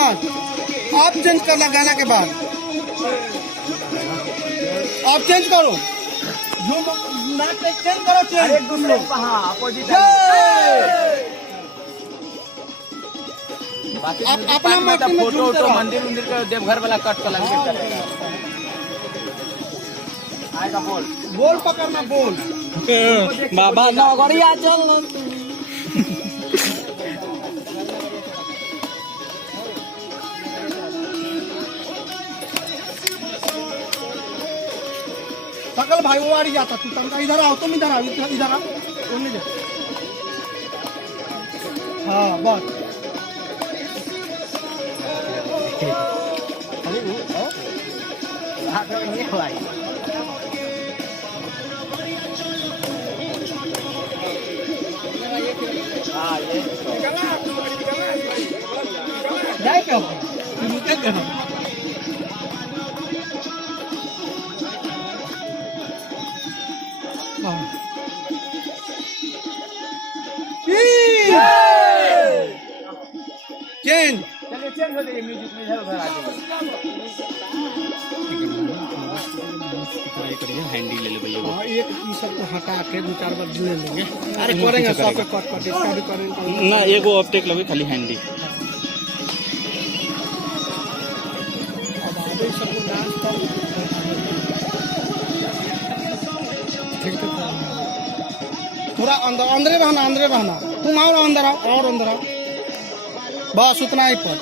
5 आप चेंज करना गाना के बाद आप चेंज करो चेंज करो चेंज एक दूसरे हाँ अपोजिट अपना फोटो वोटो मंदिर मंदिर का देवघर वाला कट का लगे आएगा बोल पकड़ना बोल बाबा नगरिया चल सकल भाई वो आ रही जाता तू तनका इधर आओ तुम इधर आओ इधर आओ नहीं जा हाँ बस जाए क्या चेंज चलिए चेंज हो जाइए म्यूजिक में इधर उधर आ जाइए हैंडी ले लो भैया हाँ एक ई सब को हटा के 2-4 बार ले लेंगे अरे करेंगे सब पे कट कट इसका भी करेंगे ना एगो अपटेक लगे खाली हैंडी अब आगे सब को डांस कर ठीक है थोड़ा अंदर अंदर रहना तुम आओ अंदर आओ और अंदर आओ बस उतना ही पर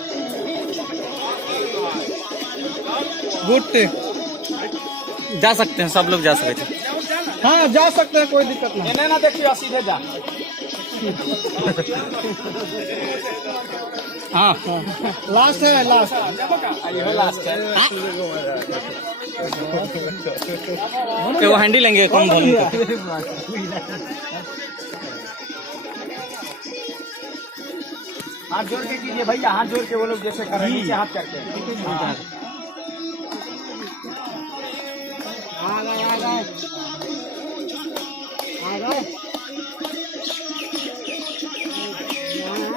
गुड टेक जा सकते हैं सब लोग जा सकते हैं हाँ जा सकते हैं कोई दिक्कत नहीं नहीं ना देखिए सीधे जा हाँ लास्ट है लास्ट ये लास्ट है वो हैंडी लेंगे कम वॉल्यूम पे हाथ जोड़ के कीजिए भैया हाथ जोड़ के वो लोग जैसे कर रहे हैं नीचे हाथ करके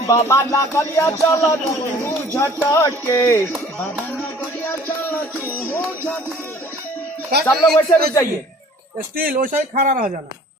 बाबा नागरिया चलो तू झटके सब लोग वैसे रुक जाइए स्टील वैसा ही खड़ा रह जाना